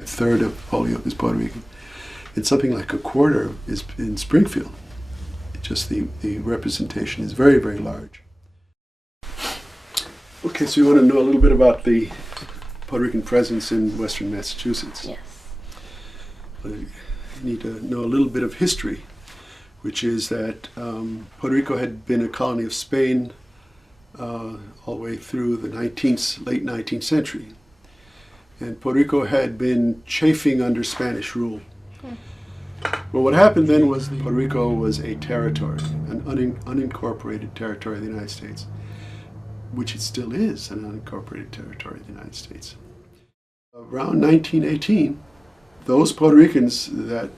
A third of Holyoke is Puerto Rican, and something like a quarter is in Springfield. Just the representation is very, very large. Okay, so you want to know a little bit about the Puerto Rican presence in Western Massachusetts? Yes. You need to know a little bit of history, which is that Puerto Rico had been a colony of Spain all the way through the late 19th century. And Puerto Rico had been chafing under Spanish rule. Well, what happened then was Puerto Rico was a territory, an unincorporated territory of the United States, which it still is, an unincorporated territory of the United States. Around 1918, those Puerto Ricans that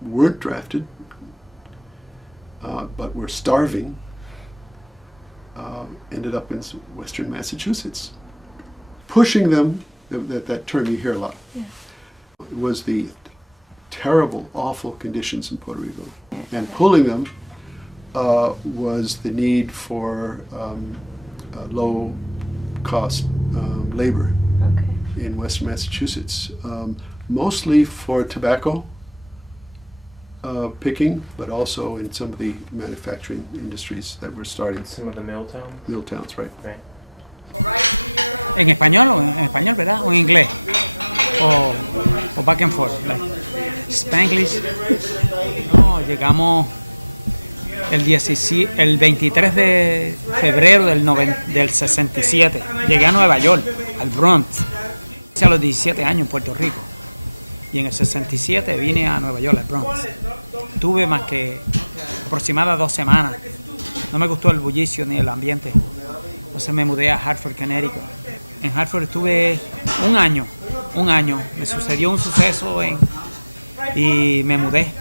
weren't drafted but were starving ended up in Western Massachusetts. Pushing them, that term you hear a lot, Yeah. it was the terrible, awful conditions in Puerto Rico. And pulling them was the need for low-cost labor Okay. in Western Massachusetts, mostly for tobacco picking, but also in some of the manufacturing industries that were starting. Some of the mill towns. Mill towns, right? Right. ¿En español o en español, verdad? ¿O en inglés? ¿O back and forth? Like Spanglish. No, llegamos el 23 de febrero del 67. Llegué a Nueva York, al Bronx. Hice a los 17 años en Puerto Rico. Y en el 67 vine a Nueva York, al Bronx. Tuve más que aproximadamente 2 semanas. No me gustó el bullicio ni el ambiente. Entonces me mudé a Hartford, Connecticut. En Hartford estuve un año. Me sucedió un suceso y me mudé.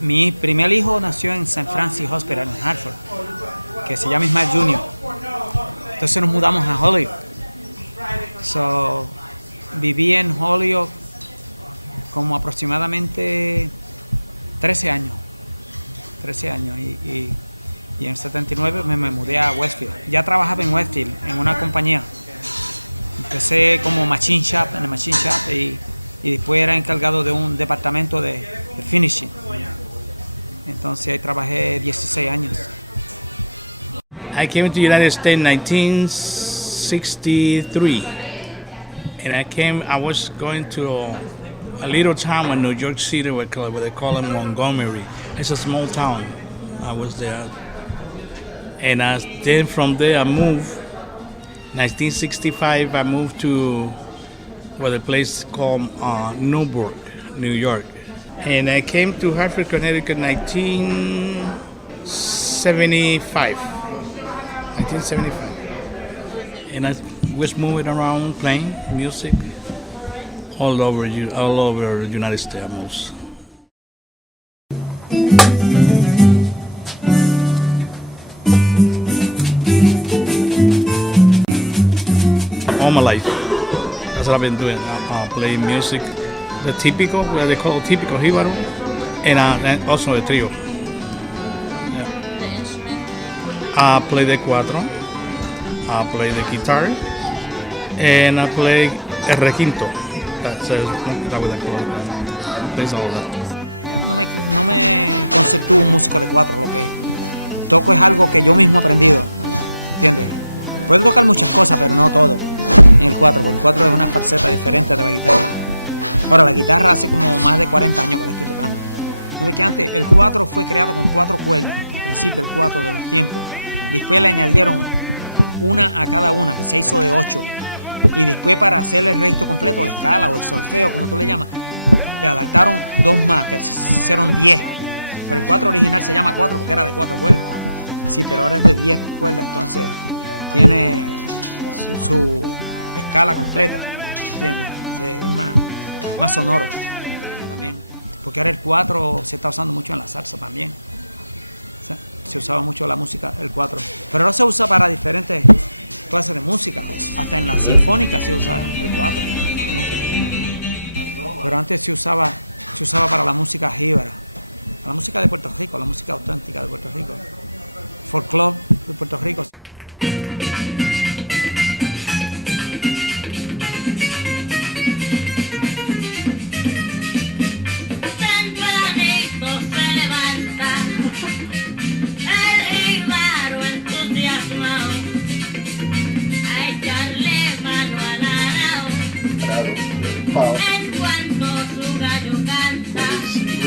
Mi primer hijo nació en St. Francis Hospital en Hartford, que se llama Ismael Jr. Entonces nos mudamos a Holyoke. So, viví en Holyoke como aproximadamente 13 años. Y en el 79 me mudé a Westfield. Ya trabajaba en Westfield, en una compañía. Empecé como machine shop, y después era encargado de un departamento de finishing. Entonces ahí trabajé 16 años. I came to the United States in 1963. And I was going to a little town in New York City where they call it Montgomery. It's a small town. I was there. And then from there I moved. 1965 I moved to the place called Newburgh, New York. And I came to Hartford, Connecticut 1975. And I was moving around playing music all over the United States almost. All my life. That's what I've been doing. Playing music, the typical, what they call typical jíbaro, and also the trio. Yeah. The instrument? I play the cuatro, I play the guitar, and I play el requinto. That's that way they call it. Plays all that. No me conceptúo un músico de cuatro. Lo que toco es algo que yo mismo he aprendido. ¿Entiendes? Puedo tocar muchas cosas, pero no todo. En el 4, porque el 4 es una faceta diferente de la guitarra. Ahora, la guitarra hace como más de 40 años que la estoy tocando. ¿No ves que antes el 4 fue creado con 4 cuerdas? Al principio el 4 de los tiempos. Después le añadieron una a cada una, que se hizo de 8. Y después para hacer el registro completo, la escala o el solfeo, como tú le llamas, le adaptaron 2 más, que se hicieron 10. Pero el 4 original se llama 4 porque era de 4 cuerdas. Sí, pero ahora es de 10 cuerdas, entonces tiene su escala completa, ¿entiendes? Es más sonoro también, porque ahora el 4 se está usando mucho en la salsa también. O sea, se usaba mucho la música, el 4, pero ahora se usa para diferentes clases de música, hasta en la sinfónica se usa el 4, pero antes se usaba para la música jíbara, la música de Puerto Rico, la música auténtica de Puerto Rico, folclore de Puerto Rico.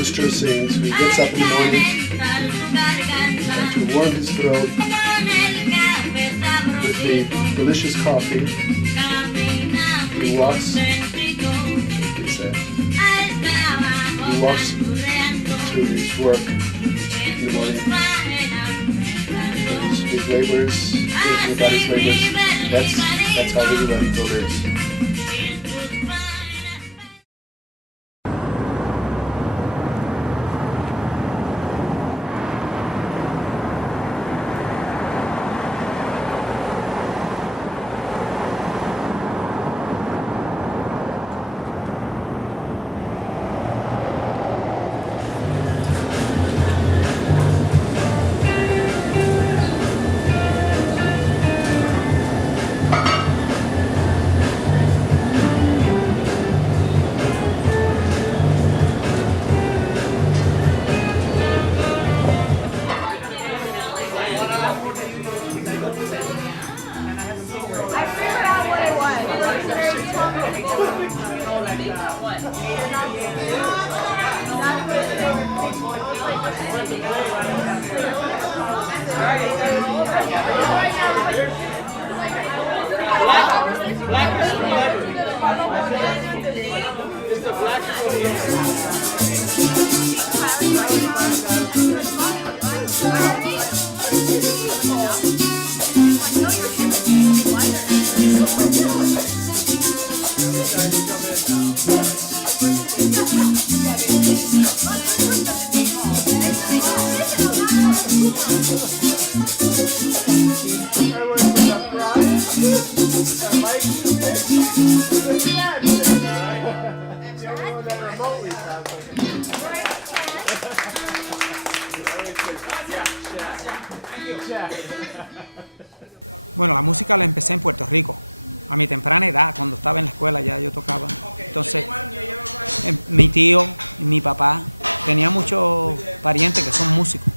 rooster sings. He gets up in the morning and to warm his throat with the delicious coffee, he walks. He walks to his work in the morning. His labors, thinking about his labors. That's how everybody lives. Bueno, la música la empecé en Puerto Rico, a mi temprana edad, cuando estaba en la escuela ya yo tocaba. Entonces, mi tío y mi papá tenían muchos parientes que son músicos.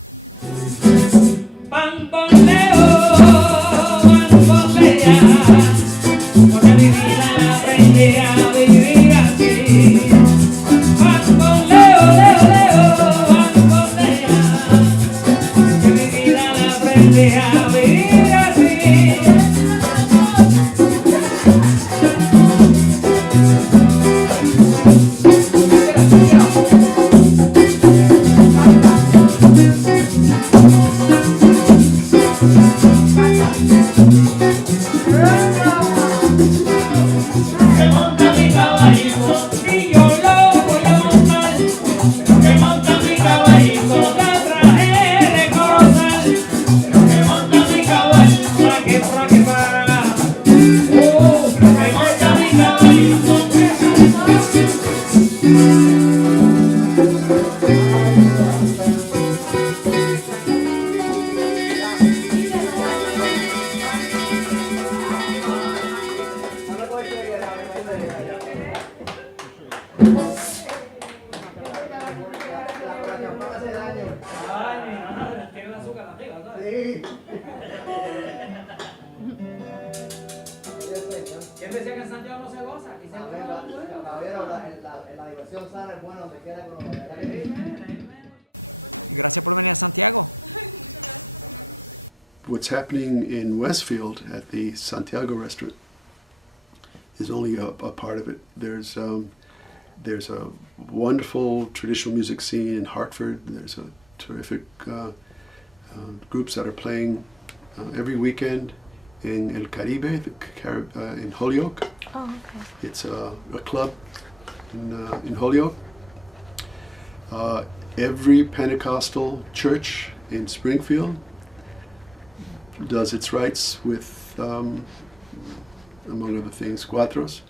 ¿Quién decía que en Santiago no se goza? Aquí se goza. Caballero, la diversión sana es buena donde quiera con los Gracias por venir a Santiago. What's happening in Westfield at the Santiago restaurant is only a part of it. There's a wonderful traditional music scene in Hartford. There's a terrific groups that are playing every weekend in El Caribe, in Holyoke. Oh, okay. It's a club in Holyoke. Every Pentecostal church in Springfield does its rites with, among other things, cuatros.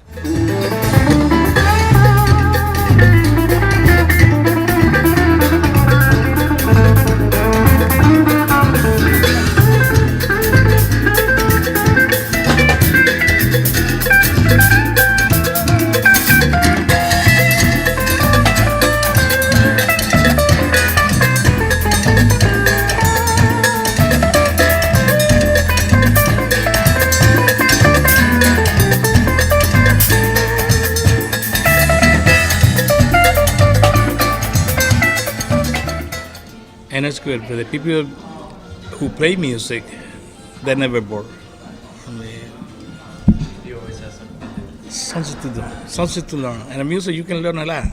and it's good. But the people who play music, they're never bored. I mean, You always have something. something to do, something to learn. And the music, you can learn a lot.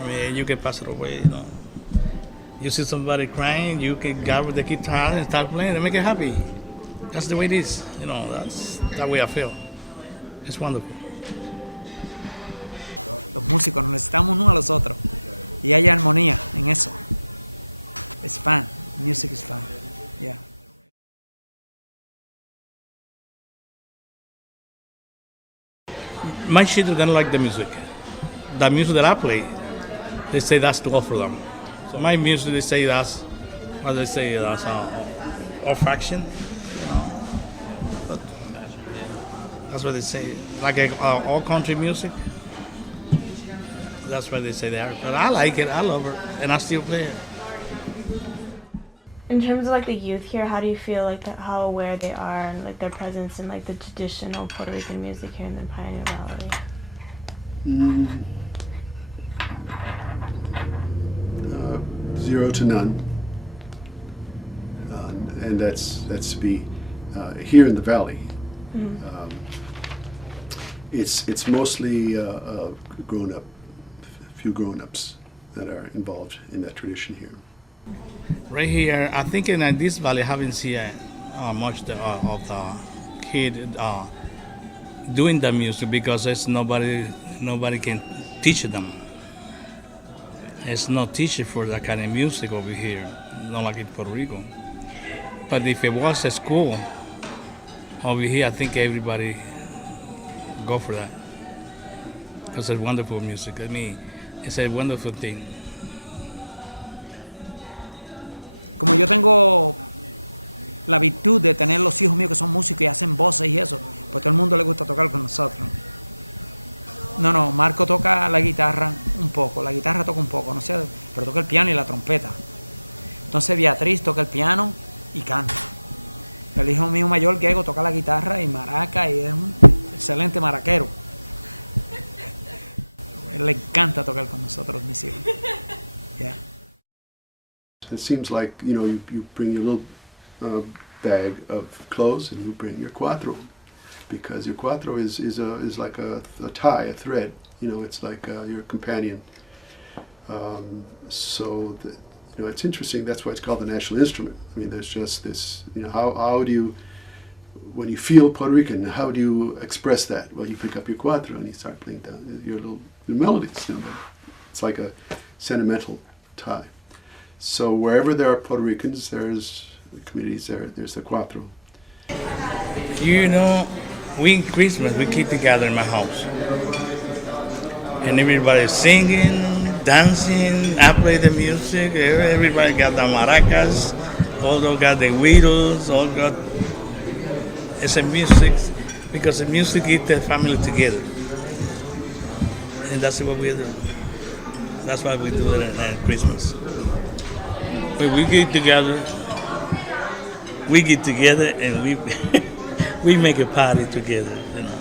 I mean, you can pass it away, you know. You see somebody crying, you can grab the guitar and start playing and make it happy. That's the way it is, you know. That's that way I feel. It's wonderful. Los músicos nos necesitamos unos a los otros. Y hay armonía en eso. It's fun. Music is fun. Yeah. My children don't like the music. The music that I play, they say that's too old for them. So my music, they say that's, what they say, that's old faction. You know. But that's what they say. Like all country music. That's what they say they are. But I like it. I love it, and I still play it. In terms of like the youth here, how do you feel like how aware they are and like their presence in like the traditional Puerto Rican music here in the Pioneer Valley? Mm. 0 to none, and that's to be here in the valley. Mm-hmm. It's mostly grown up, few grown-ups that are involved in that tradition here. Right here, I think in this valley, I haven't seen much of the kid doing the music because there's nobody can teach them. There's no teacher for that kind of music over here, not like in Puerto Rico. But if it was a school over here, I think everybody go for that. Because it's wonderful music. I mean, it's a wonderful thing. Como yo tengo la virtud de tener los hijos míos que son músicos y hacen voces y eso, pues todo el mundo le gusta tocar con nosotros. No, Marco toca la guitarra un poco, la guitarra toca un poco, no sé, pero toca el piano y la trompeta. Entonces Beatriz toca el piano y canta. El hijo mío mayor, Diego, toca la guitarra y maraca y es un excelente maraquero. Él le encanta tocar con nosotros, mis hijos. Yeah. It seems like, you know, you bring your little bag of clothes and you bring your cuatro, because your cuatro is like a tie, a thread. You know, it's like your companion. So you know, it's interesting. That's why it's called the national instrument. I mean, there's just this. You know, how do you, when you feel Puerto Rican, how do you express that? Well, you pick up your cuatro and you start playing down your melodies. You know, it's like a sentimental tie. So wherever there are Puerto Ricans, there's communities there. There's the cuatro. You know, we in Christmas, we keep together in my house. And everybody's singing, dancing, I play the music, everybody got the maracas, all those got the whistles, all got, it's a music, because the music keeps the family together. And that's what we do. That's why we do it at Christmas. When we get together and we make a party together, you know.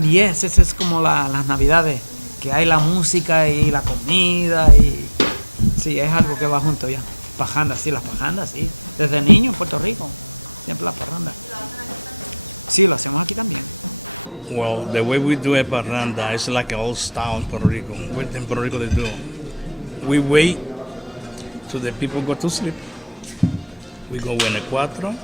Yes, esa es como las navidades, que hay la música y la comida y sí, es algo que va junto ya. Pajandas, sí, las pajandas, sí. Desde niño en Puerto Rico, siempre las parrandas. Sí, lo hacemos aquí también. Well, the way we do a parranda is like an old style in Puerto Rico. What in Puerto Rico they do? We wait till the people go to sleep. We go with the cuatro,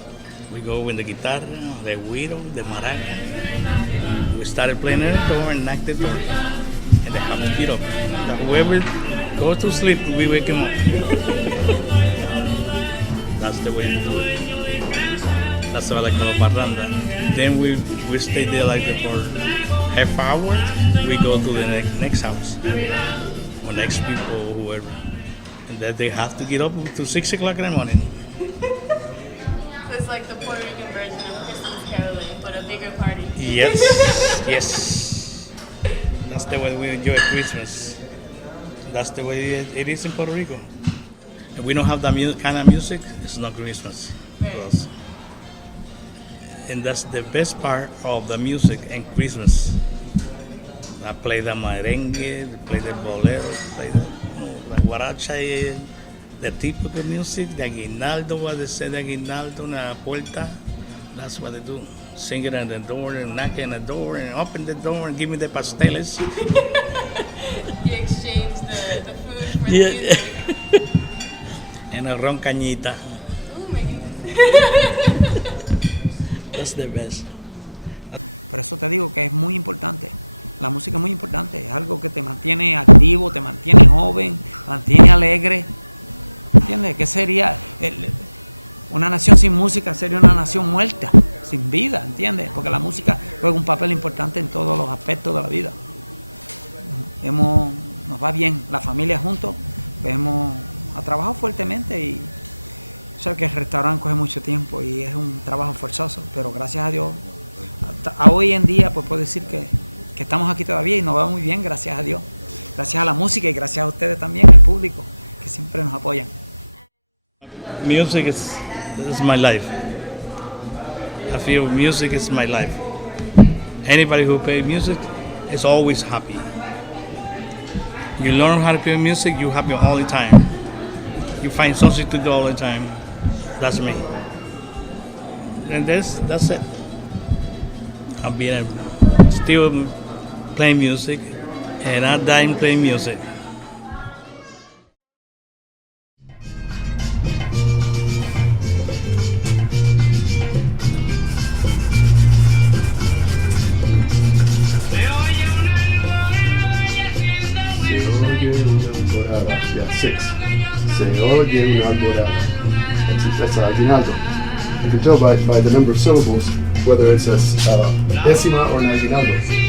we go with the guitarra, the güiro, the maraca. We started playing at the door and knock the door. And they have to get up. Whoever goes to sleep, we wake him up. That's the way to do it. That's what I call parranda. Then we stay there like for half hour. We go to the next house. Or next people, whoever. And then they have to get up to 6 o'clock in the morning. So it's like the Puerto Rican version of Christmas caroling, but a bigger party. Yes, yes. That's the way we enjoy Christmas. That's the way it is in Puerto Rico. If we don't have that kind of music, it's not Christmas for us. And that's the best part of the music and Christmas. I play the merengue, play the bolero, play the guaracha, the typical music, the aguinaldo, what they say, the aguinaldo, una puerta, that's what they do. Sing it on the door and knock on the door and open the door and give me the pasteles. You exchange the food for Yeah. the music. And a ron cañita. Oh my goodness. That's the best. Por eso te digo que es muy importante. La música es muy importante. Es algo que te mantiene activo, te mantiene joven, te mantiene alegre. ¿Entiendes? ¿Qué sería? Una nación sin música sería una nación muerta, sin vida, ¿entiendes? Porque la música juega un papel importante en todos los aspectos de la vida. Nos va bien, la familia juntos, pues hemos trabajado fuertemente y sé que el restaurante coge mucho tiempo y es un trabajo forzoso, pero gracias a Dios, a hoy en día pues puedo decir que estamos aquí todavía y nos va muy bien, gracias a Dios. Gracias a la música y gracias a ustedes también, al público, que siempre nos apoyan. Music is my life. I feel music is my life. Anybody who plays music is always happy. You learn how to play music, you're happy all the time. You find something to do all the time. That's me. And that's it. I've been still playing music, and I'm dying playing music. Yeah, 6. Se oye una alborada. That's aguinaldo. You can tell by the number of syllables whether it's a décima or an aguinaldo.